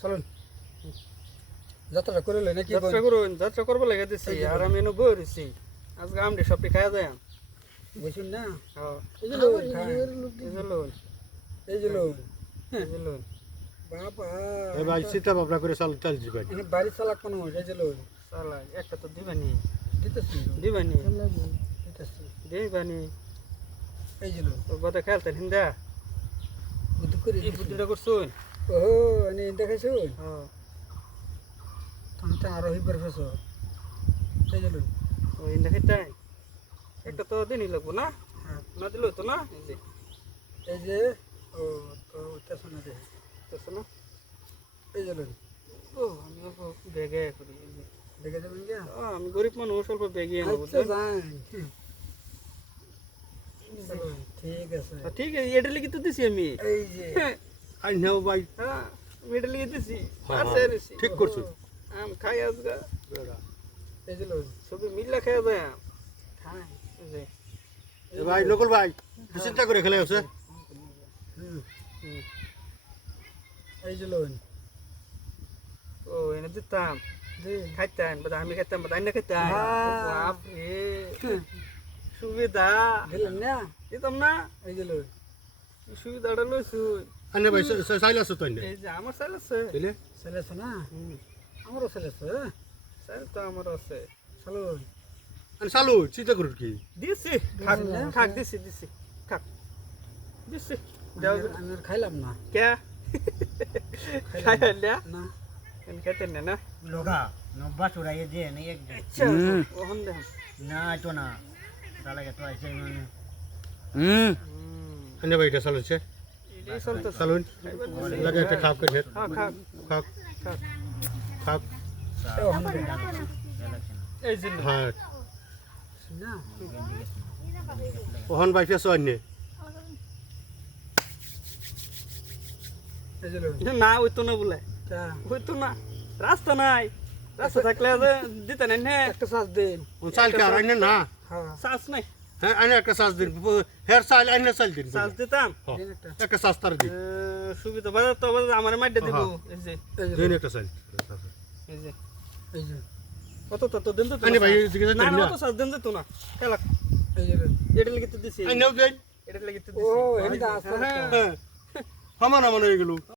চলুন যাত্রা করে লই নাকি যাত্রা করুন যাত্রা করবো লাগে দিছি আর আমি এনে বই রইছি আজকে আমডি সবটি খাওয়া যায় বুঝুন না হ্যাঁ এই যে লই এই যে লই এই যে লই এই যে লই বাবা এ ভাই চিন্তা ভাবনা করে চাল দিবেন এনে বাড়ি চালাক কোন এই যে লই সালা একটা তো দিবানি দিতেছি দিবানি দিতেছি দিবানি এই যে লই তোর কথা খেলতেন হিন্দা বুদ্ধ করে এই বুদ্ধিটা করছুন ওহো এনে দেখাইছো হ্যাঁ তুমি তো আরো হি প্রফেসর এই যে লই ওই হিন্দা খেতাই একটা তো দিনই লাগবো না হ্যাঁ না দিলেও তো না এই যে ও তো তেছ না দে তেছ না এই যে লই ও আমি অল্প বেগে করি দেখে যাবেন কি আমি গরিব মানুষ অল্প বেগে নেবো আচ্ছা যাই ঠিক আছে ঠিক আছে এটা লিখে তো দিছি আমি এই যে আই নেও ভাই হ্যাঁ আমি এটা লিখে দিছি হ্যাঁ, আছে রেছি ঠিক করছো আম খাই আজগা এই যে লই সবই মিল্লা খাই যায় খাই এই যে এ ভাই নকুল ভাই চিন্তা করে খেলে আছে হুম হুম। এই যে লই ও এনে দিতাম দে খাইতাম বাদা আমি খাইতাম বাদা আইনা খাইতাম হ্যাঁ। বাপ রে সুবিধা দিলেন না দিতাম না এই যে লই এই সুবিধাটা লইছুন আনে ভাই চাইল আছে তো এই যে আমার চাল আছে বুঝলে ছেলেছে না হুম আমারও ছেলেছে চাল তো আমার আছে চলো আনে চালু চিন্তা করুন কি দিছি খাক খাক দিছি দিছি খাক দিছি যাও আমি আর খাইলাম না কে খাইলা না এনে খাইতেন না না লোগা নব্বা চুরাইয়ে দিয়ে নেই একদম আচ্ছা ওহন দেখ না তো না তালাকে তো আইছে মানে আনে ভাই এটা চালুছে এটাই চলতেছে চালুন লাগে একটা খাপ করে হ্যাঁ খাক খাপ খাক খাপ এই যে লো। হ্যাঁ না ওহন ভাই পেছো আনে এই যে লই না হইতো না বলে তা হইতো না রাস্তা নাই রাস্তা থাকলে দিতে নাই না একটা শ্বাস দেন চাল কে আর আনে না হ্যাঁ শ্বাস নাই হ্যাঁ আনে একটা শ্বাস দিন হেয়ার চাল আনে চাল দিন শ্বাস দিতাম দেন একটা একটা শ্বাস তার দিন সুবিধা বাজার তো বাজার আমার মাইটা দিব এই যে এই যে দিন লই, একটা চাল এই যে এই যে কত তো দিন তো আনে ভাই এদিকে না যান না না তো শ্বাস দিন তো না খেলা এই যে লই এটা লিখে তো দিছি আনেও দেন এটা লিখে তো ও দিছি এনে আছে হ্যাঁ হ্যাঁ সমান সমান হয়ে গেল